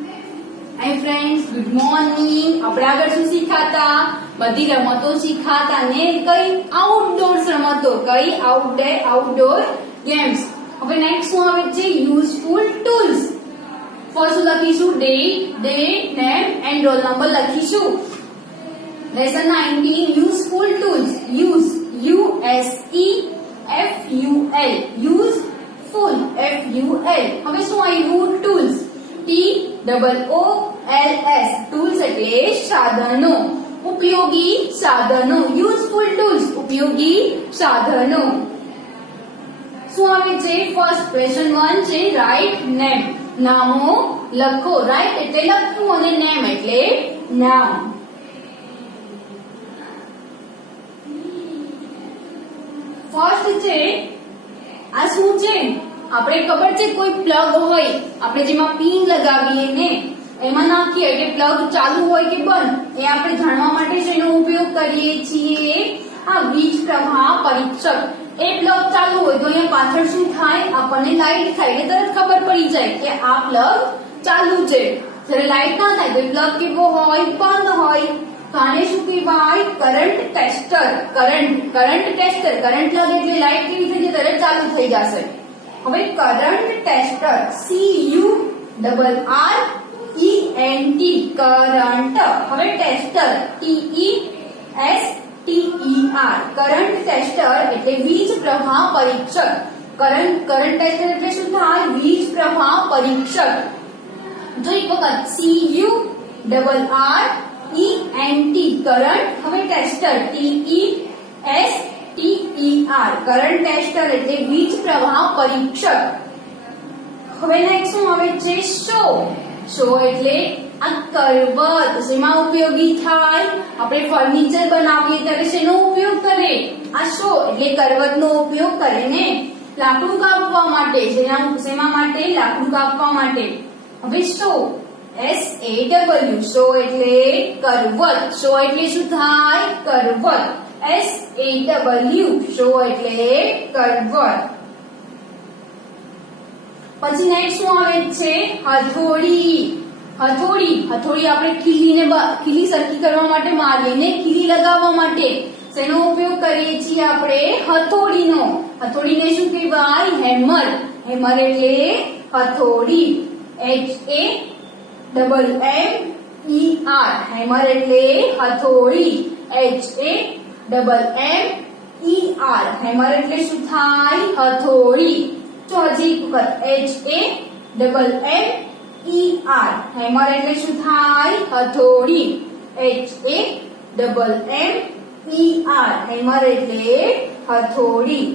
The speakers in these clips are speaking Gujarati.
Hi friends, good morning. આપણે આગળ શું શીખાતા? બધી રમતો શીખાતા ને કઈ આઉટડોર રમતો, કઈ આઉટડોર ગેમ્સ। હવે નેક્સ્ટ શું આવે છે? Useful tools. ફર્સ્ટ લખીશું date, name and roll number લખીશું। Lesson 19 useful tools. Use USEFUL, useful FUL। હવે શું આવ્યું? ટૂલ્સ TOOLS, ટૂલ્સ એટલે સાધનો। ઉપયોગી સાધનો, યુઝફુલ ટૂલ્સ ઉપયોગી સાધનો। શું આવે છે? ફર્સ્ટ ક્વેશ્ચન 1 છે રાઇટ નેમ, નામો લખો। રાઇટ એટલે લખવું અને નેમ એટલે નામ। ફર્સ્ટ છે આ શું છે? આપણે ખબર છે કોઈ પ્લગ હોય, આપણે જેમાં પિન લગાવીએ ને એમાં નાખીએ એટલે પ્લગ ચાલુ હોય કે બંધ એ આપણે જાણવા માટે જેનો ઉપયોગ કરીએ છીએ આ વીજ પ્રવાહ પરીક્ષક। એ પ્લગ ચાલુ હોય તો અહીંયા પાછળ શું થાય? આપણને લાઈટ થાય એટલે તરત ખબર પડી જાય કે આ પ્લગ ચાલુ છે। જ્યારે લાઈટ ના થાય તો પ્લગ કેવો હોય? બંધ હોય। તો આને શું કહેવાય? Current tester. Current tester, current લાગે એટલે લાઈટ કેવી થઈ જાય? તરત ચાલુ થઈ જશે। હવે કરંટ ટેસ્ટર CURRENT, કરંટ। હવે ટેસ્ટર TESTER, કરંટ ટેસ્ટર એટલે વીજ પ્રવાહ પરીક્ષક। કરંટ ટેસ્ટર એટલે શું થાય? વીજ પ્રવાહ પરીક્ષક। જો એક વખત CURRENT, કરંટ। હવે ટેસ્ટર TESTER, કરંટ ટેસ્ટર એટલે વીજ પ્રવાહ પરીક્ષક। હવે નેક્સ્ટ શું આવે છે? શો એટલે આ કરવત, જેમાં ઉપયોગી થાય? આપણે ફર્નિચર બનાવીએ ત્યારે શેનો ઉપયોગ કરે? આ શો એટલે કરવતનો ઉપયોગ કરે ને લાકડું કાપવા માટે। શેમાં માટે? લાકડું કાપવા માટે। હવે શો SAW, શો એટલે કરવત। શો એટલે શું થાય? કરવત। SAW, શો એટલે કરવત। પછી નેક્સ્ટ શું આવે છે? હથોડી। હથોડી આપણે ખીલી સરખી કરવા માટે મારીએ ને ખીલી લગાવવા માટે શેનો ઉપયોગ કરીએ છીએ આપણે? હથોડીનો। હથોડીને શું કહેવાય? હેમર। હેમર એટલે હથોડી। HAMMER, હેમર એટલે હથોડી। HAMMER, હેમર એટલે શું થાય? હથોડી। તો હજી એક વખત HAMMER, હેમર એટલે શું થાય? હથોડી। HAMMER, હેમર એટલે હથોડી।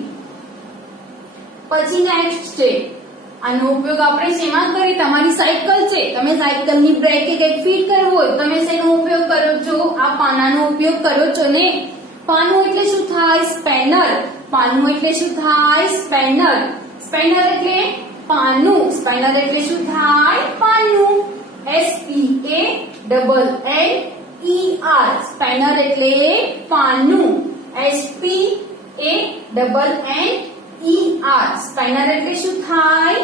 પછી નેક્સ્ટ છે આનો ઉપયોગ આપણે શેમાં કરીએ? તમારી સાયકલ છે, તમે સાયકલની બ્રેક કે કંઈક ફિટ કરવું હોય તમે શેનો ઉપયોગ કરો છો? આ પાનાનો ઉપયોગ કરો છો ને। પાનું એટલે શું થાય? સ્પેનર। પાનું એટલે શું થાય? સ્પેનર। સ્પેનર એટલે પાનું। સ્પેનર એટલે શું થાય? પાનું। SPANNER, સ્પેનર એટલે પાનું। SPANNER, સ્પેનર એટલે શું થાય?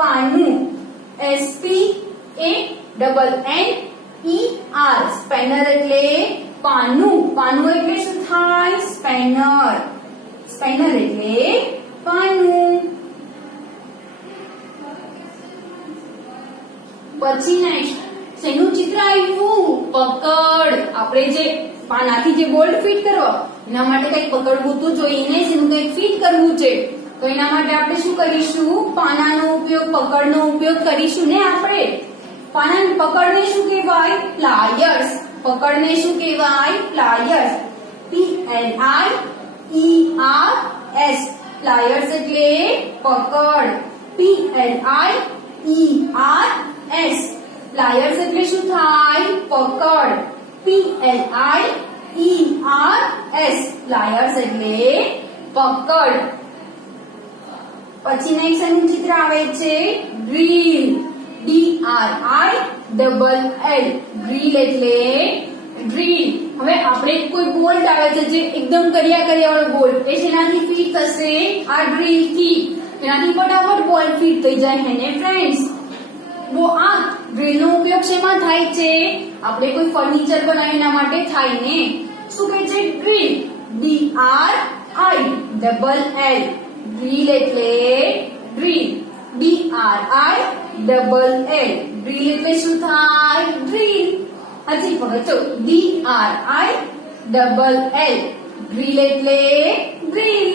પાનું। SPANNER, સ્પેનર એટલે પાનું। પાનું એટલે શું થાય? સ્પેનર। સ્પેનર એટલે પાનું। પછી નેક્સ્ટ શેનું ચિત્ર આવ્યું? પકડ। આપણે જે પાનાથી જે બોલ્ટ ફિટ કરવા એના માટે કંઈક પકડવું તો જોઈએ ને, શેનું કંઈક ફિટ કરવું છે તો એના માટે આપણે શું કરીશું? પાનાનો ઉપયોગ, પકડનો ઉપયોગ કરીશું ને આપણે। પકડને શું કહેવાય? પ્લાયર્સ। પકડને શું કહેવાય? પ્લાયર્સ। PLIERS, પ્લાયર્સ એટલે પકડ। PLIERS, પ્લાયર્સ એટલે શું થાય? પકડ। PLIERS, પ્લાયર્સ એટલે પકડ। પછી નેક્સ્ટ એનું ચિત્ર આવે છે ડ્રીલ। DRILL, ડ્રીલ એટલે ડ્રીલ। હવે આપણે કોઈ બોલ્ટ આવે છે જે એકદમ કરિયા વાળો બોલ્ટ, એ શેનાથી ફિટ થશે? આ ડ્રીલ થી। એનાથી ફટાફટ બોલ્ટ ફિટ થઈ જાય હે ને ફ્રેન્ડ્સ। वो आ ડ્રીલ નો ઉપયોગ શેમાં થાય છે? આપણે કોઈ ફર્નિચર બનાવીએ એના માટે થાય ને. શું કહે છે? ડ્રીલ. DRILL. ડ્રીલ એટલે ડ્રીલ. DRILL. ડ્રીલ એટલે શું થાય? ડ્રીલ. હજી પકડો. DRILL. ડ્રીલ એટલે ડ્રીલ.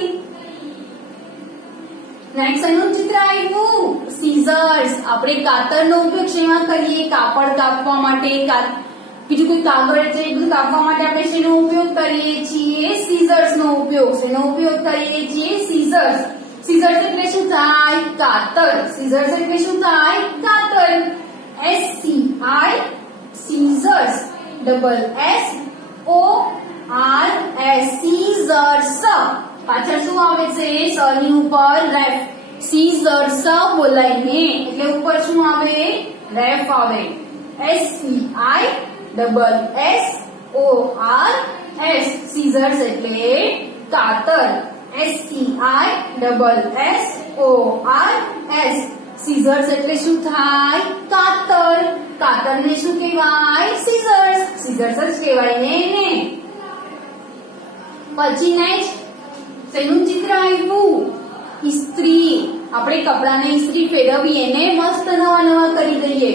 નેક્સ્ટ એનું ચિત્ર આવ્યું સીઝર્સ. આપણે કાતરનો ઉપયોગ શેમાં કરીએ? કાપડ કાપવા માટે, બીજું કોઈ કાગળ છે એ બધું કાપવા માટે આપણે શેનો ઉપયોગ કરીએ છીએ? સીઝર્સ નો ઉપયોગ. શેનો ઉપયોગ કરીએ છીએ? સીઝર્સ. સીઝર્સ એટલે શું થાય? કાતર. સીઝર્સ એટલે શું થાય? કાતર. SCI scissors. SSORS scissors. પાછળ શું આવે છે? સની ઉપર રેફ. સીઝર્સ બોલાઈને એટલે ઉપર શું આવે? રેફ આવે. SCISSORS સીઝર્સ એટલે કાતર. SCISSORS સીઝર્સ એટલે શું થાય? કાતર. કાતરને શું કહેવાય? સીઝર્સ. સીઝર્સ જ કહેવાય ને એને. પછી નેક્સ્ટ શેનું ચિત્ર આવ્યું? ઇસ્ત્રી. આપણે કપડાને ઇસ્ત્રી ફેરવીએ ને મસ્ત નવા નવા કરી દઈએ.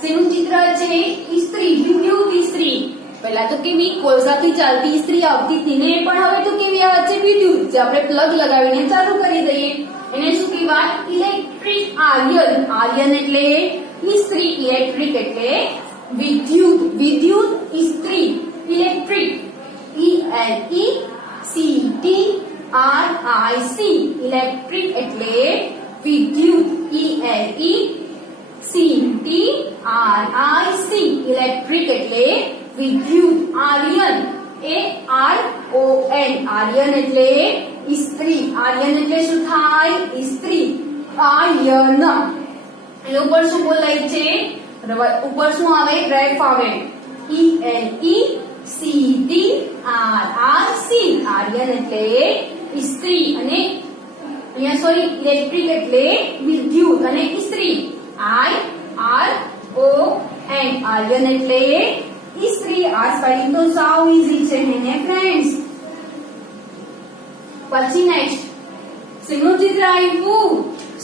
શેનું ચિત્ર છે? ઇસ્ત્રી. વિદ્યુત ઇસ્ત્રી. પહેલા તો કેવી કોલસાથી ચાલતી ઇસ્ત્રી આવતી હતી ને, પણ હવે તો કેવી આવે છે? વિદ્યુત. જે આપણે પ્લગ લગાવીને ચાલુ કરી દઈએ એને શું કહેવાય? Electric iron. આયર્ન એટલે ઇસ્ત્રી. ઇલેક્ટ્રિક એટલે વિદ્યુત. વિદ્યુત ઇસ્ત્રી. ઇલેક્ટ્રિક. ELECTRIC. ઇલેક્ટ્રિક એટલે વિદ્યુત. ELECTRIC. ઇલેક્ટ્રિક એટલે વિદ્યુત. આર્યન. ARON. આર્યન એટલે ઇસ્ત્રી. આર્યન એટલે શું થાય? ઇસ્ત્રી. આયર્ન. એના ઉપર શું બોલાય છે? ઉપર શું આવે? રેફ આવે. ELECTRIC. આર્યન એટલે ઇસ્ત્રી અને અહીંયા સોરી ઇલેક્ટ્રિક એટલે વિદ્યુત અને ઇસ્ત્રી. IRON. આર્યન એટલે ઇસ્ત્રી. આ સ્પેલિંગ તો સાવ ઈઝી છે ને ફ્રેન્ડ્સ. પછી નેક્સ્ટ શેનું ચિત્ર આવ્યું?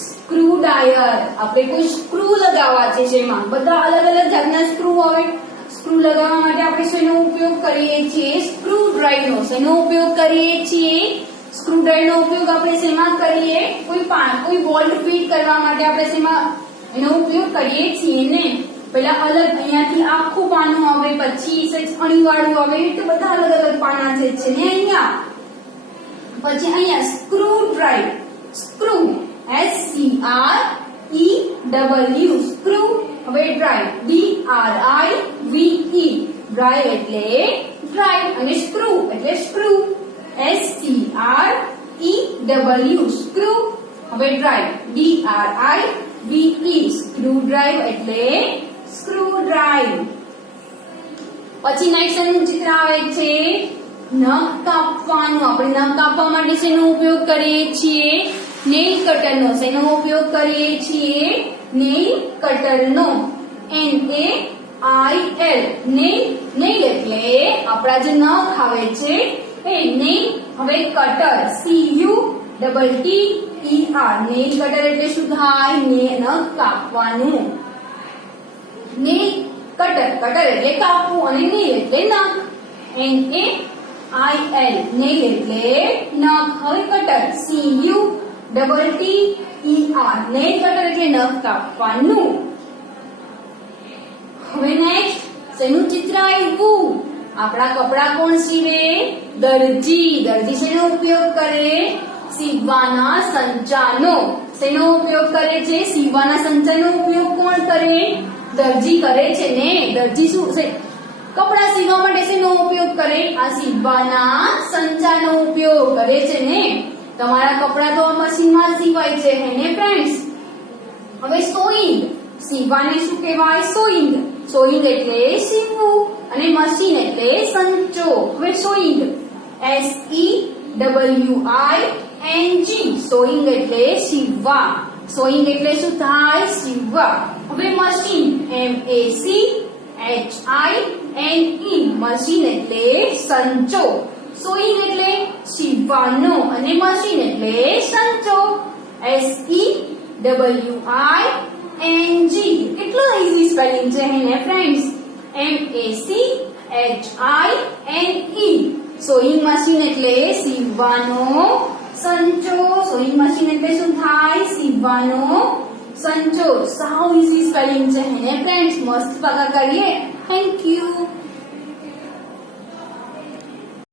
Screw dryer. આપણે કોઈ સ્ક્રૂ લગાવવા છે જેમાં બધા અલગ અલગ જાતના સ્ક્રૂ આવે. સ્ક્રૂ લગાવવા માટે આપણે શેનો ઉપયોગ કરીએ છીએ? સ્ક્રૂ ડ્રાઈવનો. શેનો ઉપયોગ કરીએ છીએ? સ્ક્રૂ ડ્રાઈવનો ઉપયોગ આપણે શેમાં કરીએ? કોઈ બોલ્ટ ફિટ કરવા માટે આપણે શેમાં એનો ઉપયોગ કરીએ છીએ ને. પેલા અલગ અહીંયાથી આખું પાનું આવે, પછી અણીવાળું આવે, એટલે બધા અલગ અલગ પાના છે ને અહીંયા. પછી અહીંયા screw drive. Screw. SCREW. Screw. હવે ડ્રાઈવ. DRIVE. ડ્રાઈવ એટલે ડ્રાઈવ અને સ્ક્રૂ એટલે સ્ક્રૂ. SCREW. સ્ક્રૂ. હવે ડ્રાઈવ. DRIVE. સ્ક્રૂ ડ્રાઈવ એટલે સ્ક્રૂ ડ્રાઈવ. પછી નેક્સ્ટ એનું ચિત્ર આવે છે નખ કાપવાનું. આપણે નખ કાપવા માટે શેનો ઉપયોગ કરીએ છીએ? નેલ કટરનો. શેનો ઉપયોગ કરીએ છીએ? નેલ કટરનો. NAIL. નેલ એટલે આપણા જે નખ આવે છે એ નેલ. હવે કટર. CUTTER. નેલ કટર એટલે શું થાય? નખ કાપવાનું. Nail cutter. કટર એટલે કાપવું અને નેલ એટલે નખ. NAIL. નેલ એટલે નખ. હવે કટર. CUTTER. નેલ કટર એટલે નખ કાપવાનું. હવે નેક્સ્ટ શેનું ચિત્ર આવ્યું? આપણા કપડા કોણ સીવે? દરજી. દરજી શેનો ઉપયોગ કરે? સીવવાના સંચાનો. શેનો ઉપયોગ કરે છે? સીવવાના સંચાનો ઉપયોગ કોણ કરે? દરજી કરે છે ને. દરજી શું છે? કપડા સીવવા માટે શેનો ઉપયોગ કરે? આ સીવવાના સંચાનો ઉપયોગ કરે છે ને. તમારા કપડા તો મશીનમાં સીવાય છે ને ફ્રેન્ડ્સ. હવે સોઈંગ. સીવવાને શું કહેવાય? સોઈંગ. સોઈંગ એટલે સીવવું અને મશીન એટલે સંચો. હવે સોઈંગ. SEWING. સોઈંગ એટલે સીવવા. સોઈંગ એટલે શું થાય? સીવવા. હવે મશીન MACHINE મશીન એટલે સંચો. સોઈંગ એટલે સીવવાનો અને મશીન એટલે સંચો. SEWING. કેટલું ઈઝી સ્પેલિંગ છે ને ફ્રેન્ડ્સ? MACHINE. સોઈંગ મશીન એટલે સીવવાનો સંચો. સોઈંગ મશીન એટલે શું થાય? સીવવાનો સંચો. સાવ ઈઝી સ્પેલિંગ છે ને ફ્રેન્ડ્સ? મસ્ત પાકા કરીએ. Thank you.